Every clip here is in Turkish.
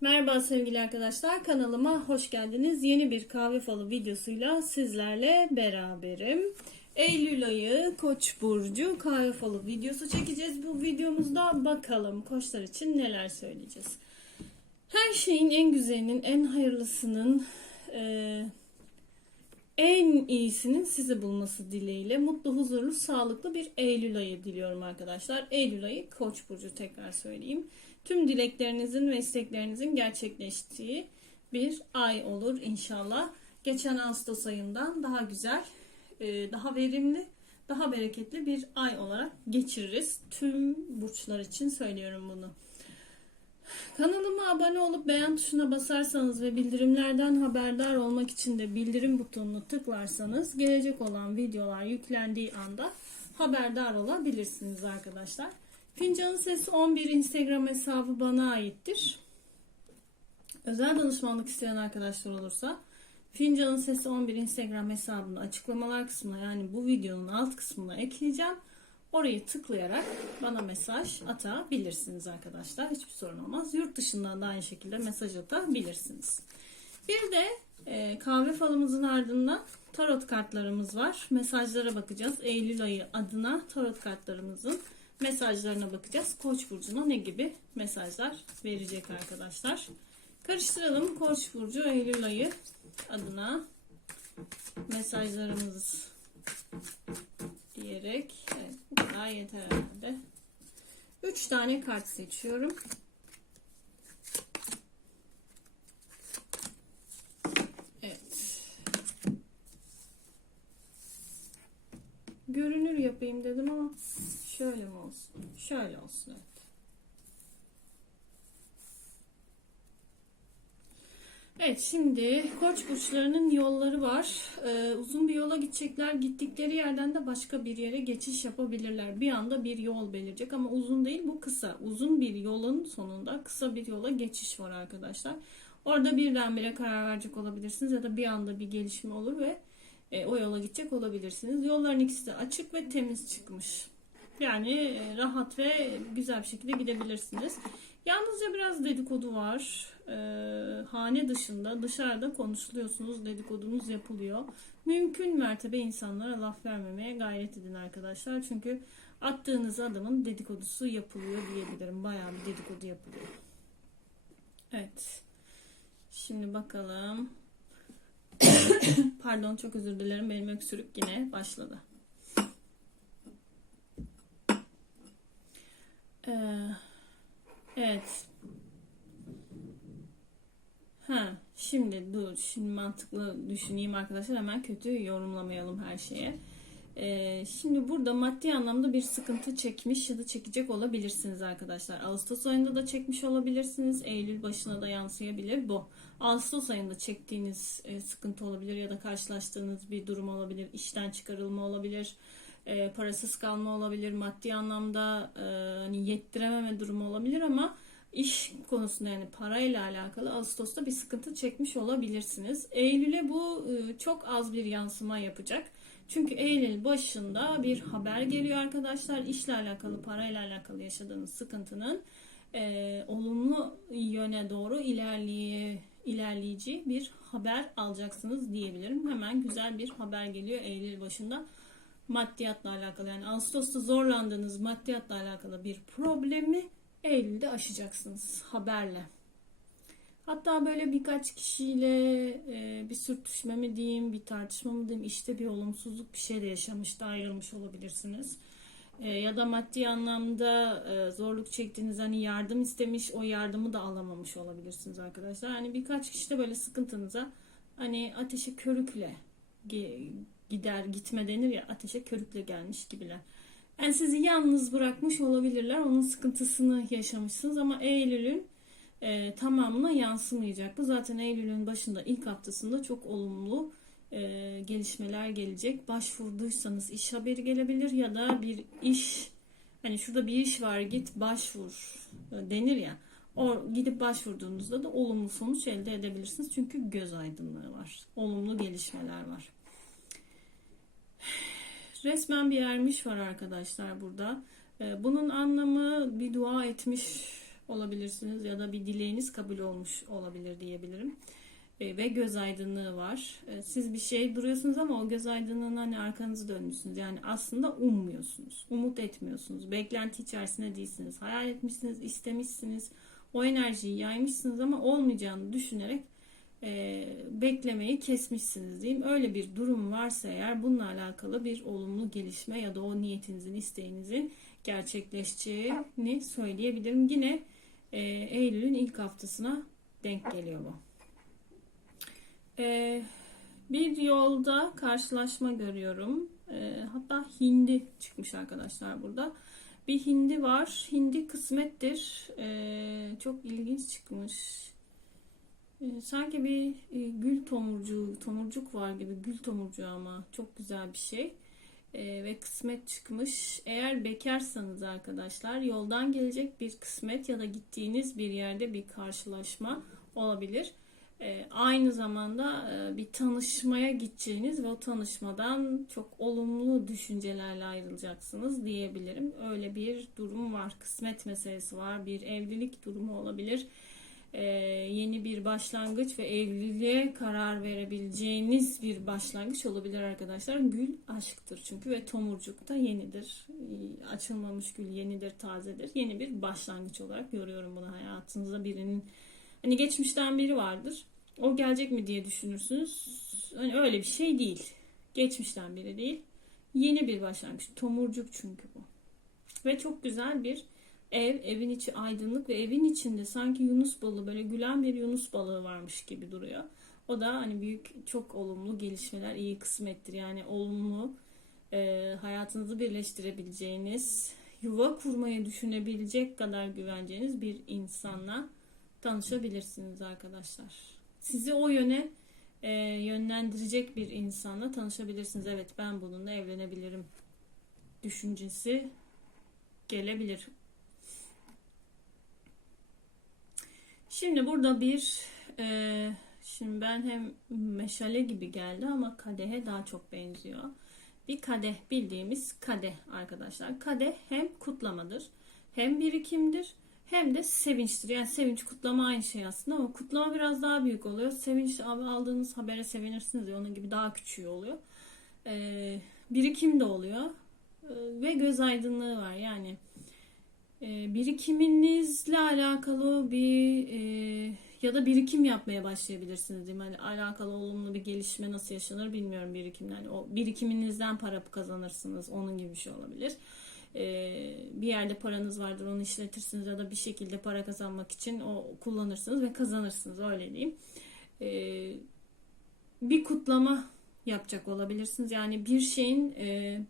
Merhaba sevgili arkadaşlar kanalıma hoş geldiniz. Yeni bir kahve falı videosuyla sizlerle beraberim. Eylül ayı Koç burcu kahve falı videosu çekeceğiz. Bu videomuzda bakalım koçlar için neler söyleyeceğiz. Her şeyin en güzelinin, en hayırlısının, e, en iyisinin sizi bulması dileğiyle mutlu, huzurlu, sağlıklı bir Eylül ayı diliyorum arkadaşlar. Eylül ayı Koç burcu tekrar söyleyeyim. Tüm dileklerinizin ve isteklerinizin gerçekleştiği bir ay olur inşallah. Geçen Ağustos ayından daha güzel, e, daha verimli, daha bereketli bir ay olarak geçiririz. Tüm burçlar için söylüyorum bunu. Kanalıma abone olup beğen tuşuna basarsanız ve bildirimlerden haberdar olmak için de bildirim butonunu tıklarsanız gelecek olan videolar yüklendiği anda haberdar olabilirsiniz arkadaşlar. Fincanın Sesi 11 Instagram hesabı bana aittir. Özel danışmanlık isteyen arkadaşlar olursa Fincanın Sesi 11 Instagram hesabını açıklamalar kısmına yani bu videonun alt kısmına ekleyeceğim. Orayı tıklayarak bana mesaj atabilirsiniz arkadaşlar. Hiçbir sorun olmaz. Yurt dışından da aynı şekilde mesaj atabilirsiniz. Bir de e, kahve falımızın ardından tarot kartlarımız var. Mesajlara bakacağız. Eylül ayı adına tarot kartlarımızın mesajlarına bakacağız. Koç burcuna ne gibi mesajlar verecek arkadaşlar. Karıştıralım. Koç burcu Eylül ayı adına mesajlarımız diyerek evet, bu kadar yeter herhalde. 3 tane kart seçiyorum. Evet. Görünür yapayım dedim ama şöyle mi olsun? Şöyle olsun evet. Evet şimdi koç burçlarının yolları var. Ee, uzun bir yola gidecekler. Gittikleri yerden de başka bir yere geçiş yapabilirler. Bir anda bir yol belirecek ama uzun değil bu kısa. Uzun bir yolun sonunda kısa bir yola geçiş var arkadaşlar. Orada birdenbire karar verecek olabilirsiniz ya da bir anda bir gelişme olur ve e, o yola gidecek olabilirsiniz. Yolların ikisi de açık ve temiz çıkmış. Yani e, rahat ve güzel bir şekilde gidebilirsiniz. Yalnızca biraz dedikodu var. Ee, hane dışında dışarıda konuşuluyorsunuz, dedikodunuz yapılıyor. Mümkün mertebe insanlara laf vermemeye gayret edin arkadaşlar. Çünkü attığınız adamın dedikodusu yapılıyor diyebilirim. Bayağı bir dedikodu yapılıyor. Evet. Şimdi bakalım. Pardon çok özür dilerim. Benim öksürük yine başladı. Ee, evet. Ha, şimdi dur. Şimdi mantıklı düşüneyim arkadaşlar. Hemen kötü yorumlamayalım her şeye. Ee, şimdi burada maddi anlamda bir sıkıntı çekmiş ya da çekecek olabilirsiniz arkadaşlar. Ağustos ayında da çekmiş olabilirsiniz. Eylül başına da yansıyabilir bu. Ağustos ayında çektiğiniz e, sıkıntı olabilir ya da karşılaştığınız bir durum olabilir. İşten çıkarılma olabilir. E, parasız kalma olabilir. Maddi anlamda e, hani yettirememe durumu olabilir ama iş konusunda yani parayla alakalı Ağustos'ta bir sıkıntı çekmiş olabilirsiniz. Eylül'e bu e, çok az bir yansıma yapacak. Çünkü Eylül başında bir haber geliyor arkadaşlar. İşle alakalı, parayla alakalı yaşadığınız sıkıntının e, olumlu yöne doğru ilerleye, ilerleyici bir haber alacaksınız diyebilirim. Hemen güzel bir haber geliyor Eylül başında. Maddiyatla alakalı yani Ağustos'ta zorlandığınız maddiyatla alakalı bir problemi Eylül'de aşacaksınız haberle. Hatta böyle birkaç kişiyle e, bir sürtüşme mi diyeyim, bir tartışma mı diyeyim, işte bir olumsuzluk bir şey de yaşamış da ayrılmış olabilirsiniz. E, ya da maddi anlamda e, zorluk çektiğiniz hani yardım istemiş, o yardımı da alamamış olabilirsiniz arkadaşlar. Hani birkaç kişi de böyle sıkıntınıza hani ateşe körükle gider gitme denir ya ateşe körükle gelmiş gibiler. Yani sizi yalnız bırakmış olabilirler. Onun sıkıntısını yaşamışsınız ama Eylül'ün e, tamamına yansımayacak. Bu zaten Eylül'ün başında ilk haftasında çok olumlu e, gelişmeler gelecek. Başvurduysanız iş haberi gelebilir ya da bir iş hani şurada bir iş var git başvur e, denir ya. O gidip başvurduğunuzda da olumlu sonuç elde edebilirsiniz. Çünkü göz aydınlığı var. Olumlu gelişmeler var. Resmen bir ermiş var arkadaşlar burada. Bunun anlamı bir dua etmiş olabilirsiniz ya da bir dileğiniz kabul olmuş olabilir diyebilirim. E, ve göz aydınlığı var. E, siz bir şey duruyorsunuz ama o göz aydınlığına hani arkanızı dönmüşsünüz. Yani aslında ummuyorsunuz. Umut etmiyorsunuz. Beklenti içerisinde değilsiniz. Hayal etmişsiniz, istemişsiniz. O enerjiyi yaymışsınız ama olmayacağını düşünerek e, beklemeyi kesmişsiniz diyeyim. Öyle bir durum varsa eğer bununla alakalı bir olumlu gelişme ya da o niyetinizin, isteğinizin gerçekleşeceğini söyleyebilirim. Yine e, Eylül'ün ilk haftasına denk geliyor bu. E, bir yolda karşılaşma görüyorum. E, hatta hindi çıkmış arkadaşlar burada. Bir hindi var. Hindi kısmettir. E, çok ilginç çıkmış. E, sanki bir e, gül tomurcuğu, tomurcuk var gibi. Gül tomurcuğu ama çok güzel bir şey. E, ve kısmet çıkmış. Eğer bekarsanız arkadaşlar yoldan gelecek bir kısmet ya da gittiğiniz bir yerde bir karşılaşma olabilir. E, aynı zamanda e, bir tanışmaya gideceğiniz ve o tanışmadan çok olumlu düşüncelerle ayrılacaksınız diyebilirim. Öyle bir durum var. Kısmet meselesi var. Bir evlilik durumu olabilir. E, yeni bir başlangıç ve evliliğe karar verebileceğiniz bir başlangıç olabilir arkadaşlar. Gül aşktır çünkü ve tomurcuk da yenidir. E, açılmamış gül yenidir, tazedir. Yeni bir başlangıç olarak görüyorum bunu hayatınızda birinin Hani geçmişten biri vardır. O gelecek mi diye düşünürsünüz. Hani öyle bir şey değil. Geçmişten biri değil. Yeni bir başlangıç. Tomurcuk çünkü bu. Ve çok güzel bir ev. Evin içi aydınlık ve evin içinde sanki Yunus balığı böyle gülen bir Yunus balığı varmış gibi duruyor. O da hani büyük çok olumlu gelişmeler iyi kısmettir. Yani olumlu e, hayatınızı birleştirebileceğiniz, yuva kurmayı düşünebilecek kadar güveneceğiniz bir insanla tanışabilirsiniz arkadaşlar. Sizi o yöne e, yönlendirecek bir insanla tanışabilirsiniz. Evet ben bununla evlenebilirim düşüncesi gelebilir. Şimdi burada bir e, şimdi ben hem meşale gibi geldi ama kadehe daha çok benziyor. Bir kadeh bildiğimiz kadeh arkadaşlar. Kadeh hem kutlamadır hem birikimdir hem de sevinçtir. Yani sevinç kutlama aynı şey aslında ama kutlama biraz daha büyük oluyor. Sevinç aldığınız habere sevinirsiniz ya onun gibi daha küçüğü oluyor. Ee, birikim de oluyor. Ee, ve göz aydınlığı var. Yani birikiminizle alakalı bir e, ya da birikim yapmaya başlayabilirsiniz diyeyim. Hani alakalı olumlu bir gelişme nasıl yaşanır bilmiyorum birikimden. Yani o birikiminizden para kazanırsınız. Onun gibi bir şey olabilir. Ee, bir yerde paranız vardır onu işletirsiniz ya da bir şekilde para kazanmak için o kullanırsınız ve kazanırsınız öyle diyeyim. Ee, bir kutlama yapacak olabilirsiniz. Yani bir şeyin e,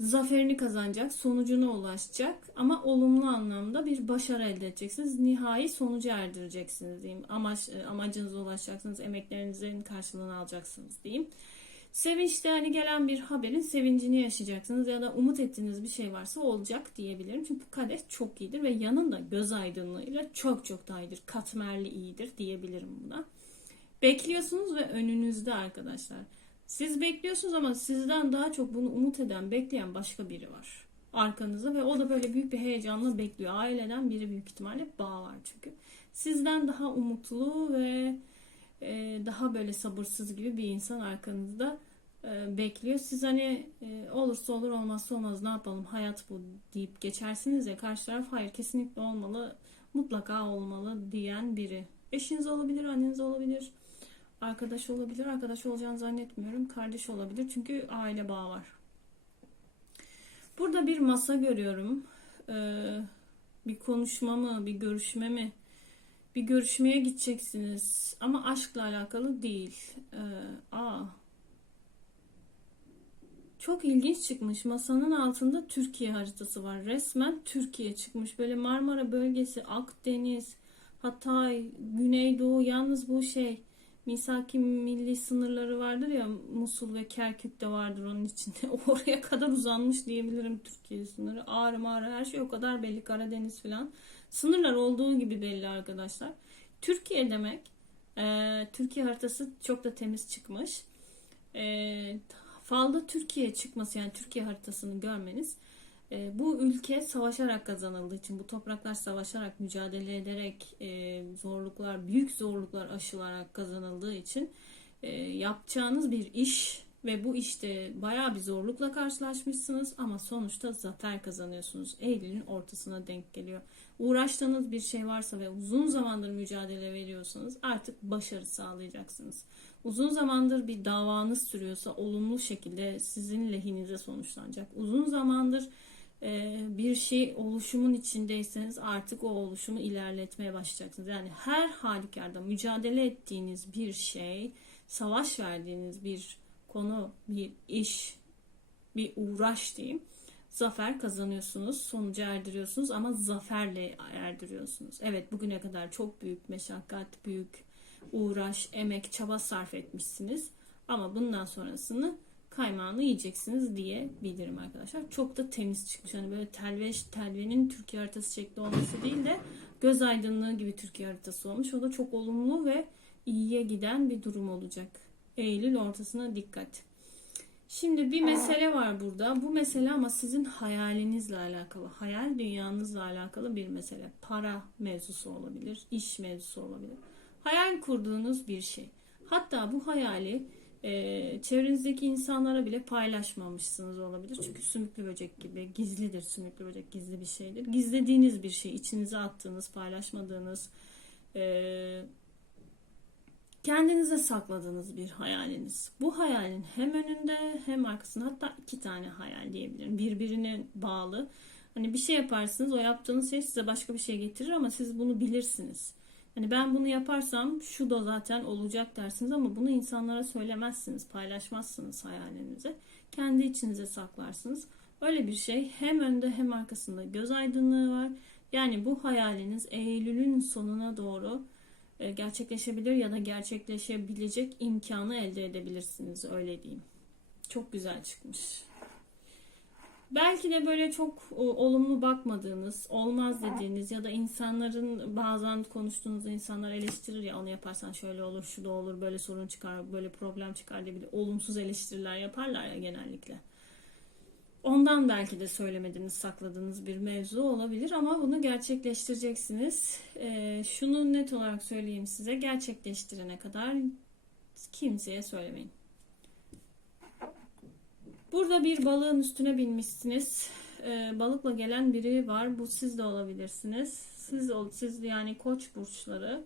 zaferini kazanacak, sonucuna ulaşacak ama olumlu anlamda bir başarı elde edeceksiniz. Nihai sonucu erdireceksiniz diyeyim. Amaç e, amacınıza ulaşacaksınız, emeklerinizin karşılığını alacaksınız diyeyim. Sevinçte hani gelen bir haberin sevincini yaşayacaksınız ya da umut ettiğiniz bir şey varsa olacak diyebilirim. Çünkü kadeh çok iyidir ve yanında göz aydınlığıyla çok çok daha iyidir. Katmerli iyidir diyebilirim buna. Bekliyorsunuz ve önünüzde arkadaşlar. Siz bekliyorsunuz ama sizden daha çok bunu umut eden, bekleyen başka biri var. Arkanızda ve o da böyle büyük bir heyecanla bekliyor. Aileden biri büyük ihtimalle bağ var çünkü. Sizden daha umutlu ve e, daha böyle sabırsız gibi bir insan arkanızda e, bekliyor. Siz hani e, olursa olur olmazsa olmaz ne yapalım hayat bu deyip geçersiniz ya karşı taraf hayır kesinlikle olmalı mutlaka olmalı diyen biri. Eşiniz olabilir, anneniz olabilir, arkadaş olabilir. Arkadaş olacağını zannetmiyorum. Kardeş olabilir çünkü aile bağı var. Burada bir masa görüyorum. Ee, bir konuşma mı, bir görüşme mi? bir görüşmeye gideceksiniz ama aşkla alakalı değil. Ee, aa. Çok ilginç çıkmış. Masanın altında Türkiye haritası var. Resmen Türkiye çıkmış. Böyle Marmara bölgesi, Akdeniz, Hatay, Güneydoğu. Yalnız bu şey misaki milli sınırları vardır ya Musul ve Kerkük de vardır onun içinde. Oraya kadar uzanmış diyebilirim Türkiye sınırı. Ağrı mağrı her şey o kadar belli. Karadeniz falan. Sınırlar olduğu gibi belli arkadaşlar. Türkiye demek. E, Türkiye haritası çok da temiz çıkmış. E, falda Türkiye çıkması yani Türkiye haritasını görmeniz E, bu ülke savaşarak kazanıldığı için, bu topraklar savaşarak, mücadele ederek, e, zorluklar, büyük zorluklar aşılarak kazanıldığı için e, yapacağınız bir iş ve bu işte bayağı bir zorlukla karşılaşmışsınız ama sonuçta zafer kazanıyorsunuz. Eylül'ün ortasına denk geliyor. Uğraştığınız bir şey varsa ve uzun zamandır mücadele veriyorsanız artık başarı sağlayacaksınız. Uzun zamandır bir davanız sürüyorsa olumlu şekilde sizin lehinize sonuçlanacak. Uzun zamandır bir şey oluşumun içindeyseniz artık o oluşumu ilerletmeye başlayacaksınız. Yani her halükarda mücadele ettiğiniz bir şey, savaş verdiğiniz bir konu, bir iş, bir uğraş diyeyim. Zafer kazanıyorsunuz, sonuca erdiriyorsunuz ama zaferle erdiriyorsunuz. Evet bugüne kadar çok büyük meşakkat, büyük uğraş, emek, çaba sarf etmişsiniz. Ama bundan sonrasını kaymağını yiyeceksiniz diyebilirim arkadaşlar. Çok da temiz çıkmış. Hani böyle telve, telvenin Türkiye haritası şekli olması değil de göz aydınlığı gibi Türkiye haritası olmuş. O da çok olumlu ve iyiye giden bir durum olacak. Eylül ortasına dikkat. Şimdi bir mesele var burada. Bu mesele ama sizin hayalinizle alakalı, hayal dünyanızla alakalı bir mesele. Para mevzusu olabilir, iş mevzusu olabilir. Hayal kurduğunuz bir şey. Hatta bu hayali e, çevrenizdeki insanlara bile paylaşmamışsınız olabilir. Çünkü sümüklü böcek gibi gizlidir sümüklü böcek gizli bir şeydir. Gizlediğiniz bir şey, içinize attığınız, paylaşmadığınız, e, kendinize sakladığınız bir hayaliniz. Bu hayalin hem önünde hem arkasında hatta iki tane hayal diyebilirim. Birbirine bağlı. Hani bir şey yaparsınız o yaptığınız şey size başka bir şey getirir ama siz bunu bilirsiniz. Hani ben bunu yaparsam şu da zaten olacak dersiniz ama bunu insanlara söylemezsiniz, paylaşmazsınız hayalinize. Kendi içinize saklarsınız. Öyle bir şey hem önde hem arkasında göz aydınlığı var. Yani bu hayaliniz Eylül'ün sonuna doğru e, gerçekleşebilir ya da gerçekleşebilecek imkanı elde edebilirsiniz öyle diyeyim. Çok güzel çıkmış. Belki de böyle çok e, olumlu bakmadığınız, olmaz dediğiniz ya da insanların bazen konuştuğunuz insanlar eleştirir ya onu yaparsan şöyle olur, şu da olur, böyle sorun çıkar, böyle problem çıkar diye bir olumsuz eleştiriler yaparlar ya genellikle. Ondan belki de söylemediğiniz, sakladığınız bir mevzu olabilir ama bunu gerçekleştireceksiniz. Ee, şunu net olarak söyleyeyim size, gerçekleştirene kadar kimseye söylemeyin. Burada bir balığın üstüne binmişsiniz. Ee, balıkla gelen biri var. Bu siz de olabilirsiniz. Siz ol, siz yani koç burçları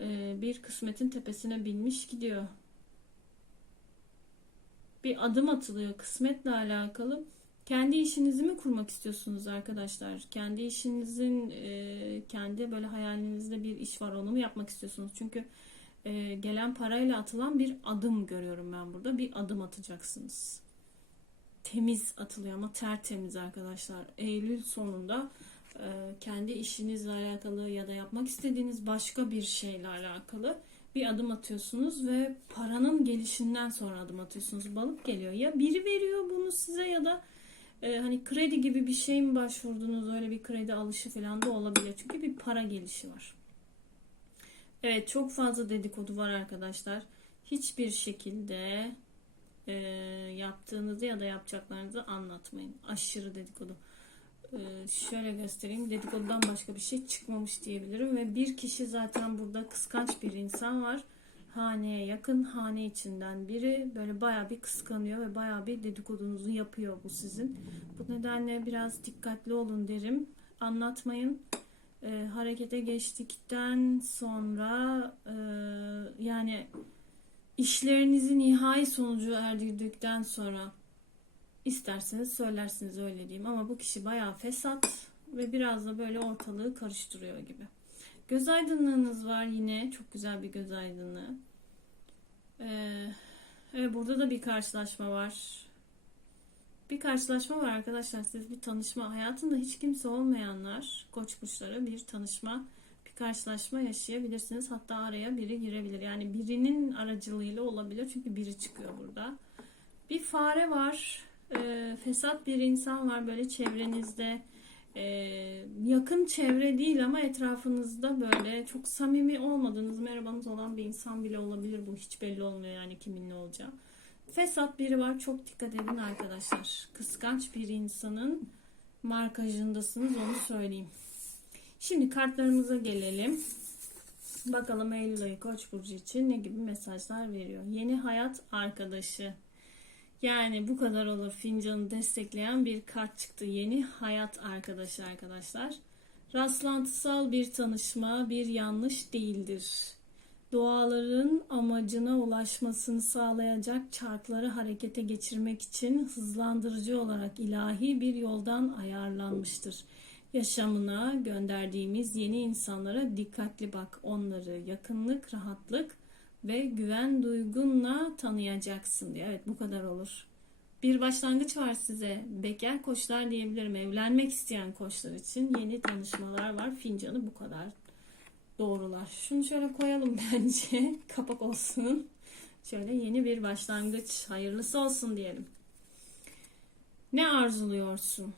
e, bir kısmetin tepesine binmiş gidiyor. Bir adım atılıyor kısmetle alakalı. Kendi işinizi mi kurmak istiyorsunuz arkadaşlar? Kendi işinizin e, kendi böyle hayalinizde bir iş var onu mu yapmak istiyorsunuz? Çünkü e, gelen parayla atılan bir adım görüyorum ben burada. Bir adım atacaksınız temiz atılıyor ama tertemiz arkadaşlar. Eylül sonunda e, kendi işinizle alakalı ya da yapmak istediğiniz başka bir şeyle alakalı bir adım atıyorsunuz ve paranın gelişinden sonra adım atıyorsunuz. Balık geliyor. Ya biri veriyor bunu size ya da e, hani kredi gibi bir şey mi başvurdunuz? Öyle bir kredi alışı falan da olabilir. Çünkü bir para gelişi var. Evet çok fazla dedikodu var arkadaşlar. Hiçbir şekilde e, yaptığınızı ya da yapacaklarınızı anlatmayın. Aşırı dedikodu. E, şöyle göstereyim. Dedikodudan başka bir şey çıkmamış diyebilirim. Ve bir kişi zaten burada kıskanç bir insan var. Haneye yakın, hane içinden biri böyle baya bir kıskanıyor ve baya bir dedikodunuzu yapıyor bu sizin. Bu nedenle biraz dikkatli olun derim. Anlatmayın. E, harekete geçtikten sonra e, yani işlerinizi nihai sonucu erdirdikten sonra isterseniz söylersiniz öyle diyeyim. Ama bu kişi bayağı fesat ve biraz da böyle ortalığı karıştırıyor gibi. Göz aydınlığınız var yine. Çok güzel bir göz aydınlığı. Ee, evet, burada da bir karşılaşma var. Bir karşılaşma var arkadaşlar. Siz bir tanışma. Hayatında hiç kimse olmayanlar, koç kuşları bir tanışma karşılaşma yaşayabilirsiniz. Hatta araya biri girebilir. Yani birinin aracılığıyla olabilir. Çünkü biri çıkıyor burada. Bir fare var. E, fesat bir insan var böyle çevrenizde. E, yakın çevre değil ama etrafınızda böyle çok samimi olmadığınız merhabanız olan bir insan bile olabilir. Bu hiç belli olmuyor yani kimin ne olacağı. Fesat biri var. Çok dikkat edin arkadaşlar. Kıskanç bir insanın markajındasınız onu söyleyeyim. Şimdi kartlarımıza gelelim. Bakalım Eylül ayı Koç burcu için ne gibi mesajlar veriyor. Yeni hayat arkadaşı. Yani bu kadar olur fincanı destekleyen bir kart çıktı. Yeni hayat arkadaşı arkadaşlar. Rastlantısal bir tanışma bir yanlış değildir. Doğaların amacına ulaşmasını sağlayacak çarkları harekete geçirmek için hızlandırıcı olarak ilahi bir yoldan ayarlanmıştır. Yaşamına gönderdiğimiz yeni insanlara dikkatli bak. Onları yakınlık, rahatlık ve güven duygunla tanıyacaksın diye. Evet bu kadar olur. Bir başlangıç var size. Bekar koçlar diyebilirim. Evlenmek isteyen koçlar için yeni tanışmalar var. Fincanı bu kadar doğrular. Şunu şöyle koyalım bence. Kapak olsun. Şöyle yeni bir başlangıç. Hayırlısı olsun diyelim. Ne arzuluyorsun?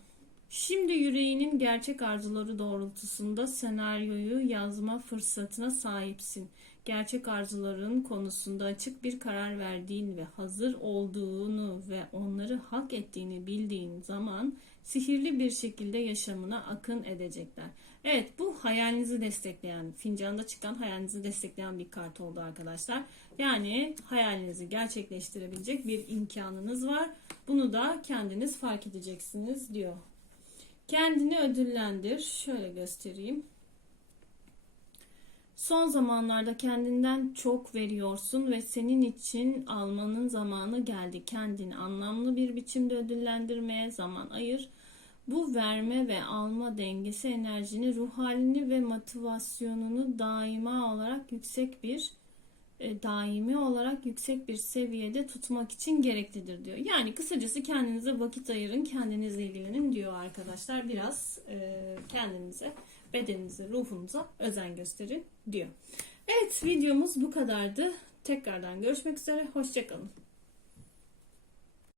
Şimdi yüreğinin gerçek arzuları doğrultusunda senaryoyu yazma fırsatına sahipsin. Gerçek arzuların konusunda açık bir karar verdiğin ve hazır olduğunu ve onları hak ettiğini bildiğin zaman sihirli bir şekilde yaşamına akın edecekler. Evet bu hayalinizi destekleyen, fincanda çıkan hayalinizi destekleyen bir kart oldu arkadaşlar. Yani hayalinizi gerçekleştirebilecek bir imkanınız var. Bunu da kendiniz fark edeceksiniz diyor. Kendini ödüllendir. Şöyle göstereyim. Son zamanlarda kendinden çok veriyorsun ve senin için almanın zamanı geldi. Kendini anlamlı bir biçimde ödüllendirmeye zaman ayır. Bu verme ve alma dengesi enerjini, ruh halini ve motivasyonunu daima olarak yüksek bir daimi olarak yüksek bir seviyede tutmak için gereklidir diyor. Yani kısacası kendinize vakit ayırın, kendinizle ilgilenin diyor arkadaşlar. Biraz e, kendinize, bedeninize, ruhunuza özen gösterin diyor. Evet videomuz bu kadardı. Tekrardan görüşmek üzere. Hoşçakalın.